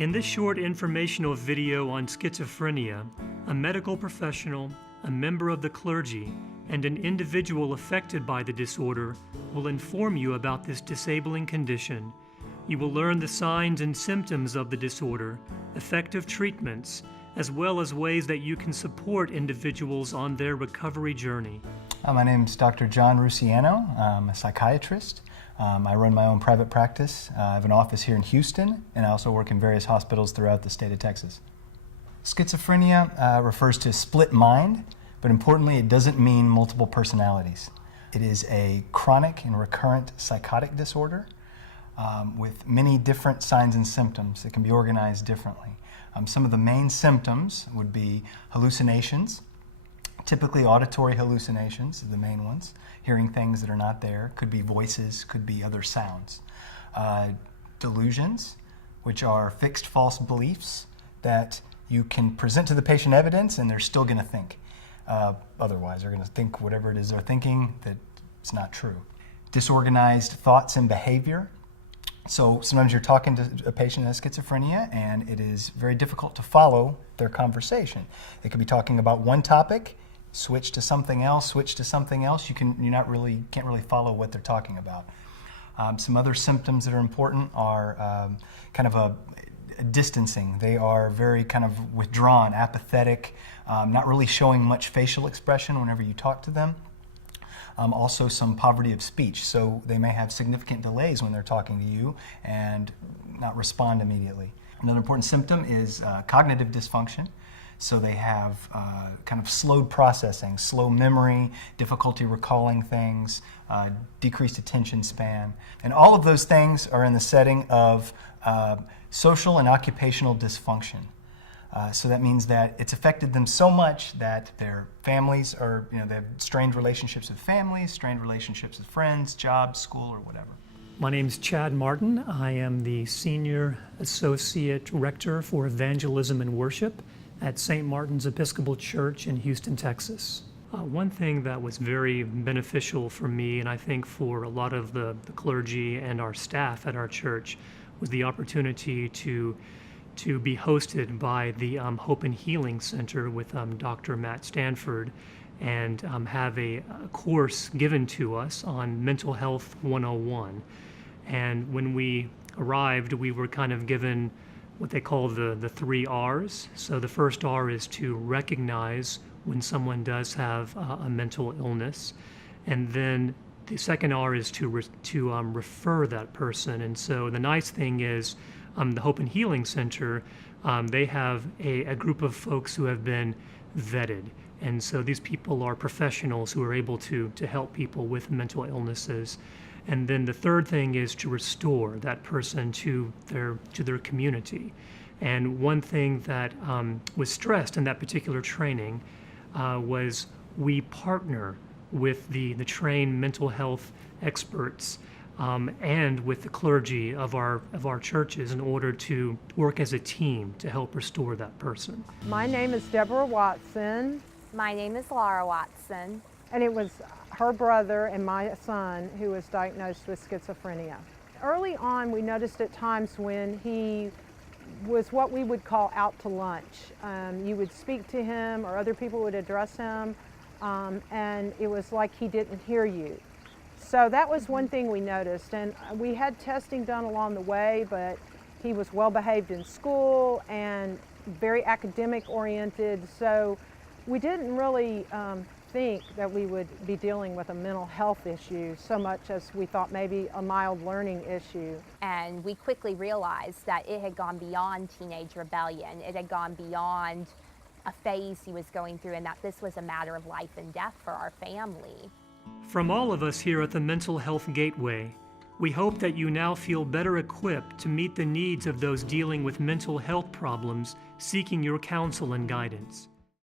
In this short informational video on schizophrenia, a medical professional, a member of the clergy, and an individual affected by the disorder will inform you about this disabling condition. You will learn the signs and symptoms of the disorder, effective treatments, as well as ways that you can support individuals on their recovery journey. My name is Dr. John Rusiano. I'm a psychiatrist. I run my own private practice. I have an office here in Houston, and I also work in various hospitals throughout the state of Texas. Schizophrenia refers to split mind, but importantly, it doesn't mean multiple personalities. It is a chronic and recurrent psychotic disorder with many different signs and symptoms that can be organized differently. Some of the main symptoms would be hallucinations. Typically auditory hallucinations are the main ones, hearing things that are not there. Could be voices, could be other sounds. Delusions, which are fixed false beliefs that you can present to the patient evidence and they're still going to think. Otherwise, they're going to think whatever it is they're thinking that it's not true. Disorganized thoughts and behavior. So sometimes you're talking to a patient that has schizophrenia and it is very difficult to follow their conversation. They could be talking about one topic, switch to something else, you can't really follow what they're talking about. Some other symptoms that are important are kind of a distancing. They are very kind of withdrawn, apathetic, not really showing much facial expression whenever you talk to them. Also some poverty of speech, so they may have significant delays when they're talking to you and not respond immediately. Another important symptom is cognitive dysfunction. So they have kind of slowed processing, slow memory, difficulty recalling things, decreased attention span. And all of those things are in the setting of social and occupational dysfunction. So that means that it's affected them so much that their families are, they have strained relationships with families, strained relationships with friends, jobs, school, or whatever. My name's Chad Martin. I am the Senior Associate Rector for Evangelism and Worship at St. Martin's Episcopal Church in Houston, Texas. One thing that was very beneficial for me, and I think for a lot of the clergy and our staff at our church, was the opportunity to be hosted by the Hope and Healing Center with Dr. Matt Stanford and have a course given to us on Mental Health 101. And when we arrived, we were kind of given what they call the 3 R's. So the first R is to recognize when someone does have a mental illness. And then the second R is to refer that person. And so the nice thing is the Hope and Healing Center, they have a group of folks who have been vetted. And so these people are professionals who are able to help people with mental illnesses. And then the third thing is to restore that person to their community. And one thing that was stressed in that particular training was we partner with the trained mental health experts and with the clergy of our churches in order to work as a team to help restore that person. My name is Deborah Watson. My name is Laura Watson. And it was her brother and my son who was diagnosed with schizophrenia. Early on, we noticed at times when he was what we would call out to lunch. You would speak to him or other people would address him, and it was like he didn't hear you. So that was one thing we noticed, and we had testing done along the way, but he was well behaved in school and very academic oriented, so we didn't really think that we would be dealing with a mental health issue so much as we thought maybe a mild learning issue. And we quickly realized that it had gone beyond teenage rebellion. It had gone beyond a phase he was going through, and that this was a matter of life and death for our family. From all of us here at the Mental Health Gateway, we hope that you now feel better equipped to meet the needs of those dealing with mental health problems seeking your counsel and guidance.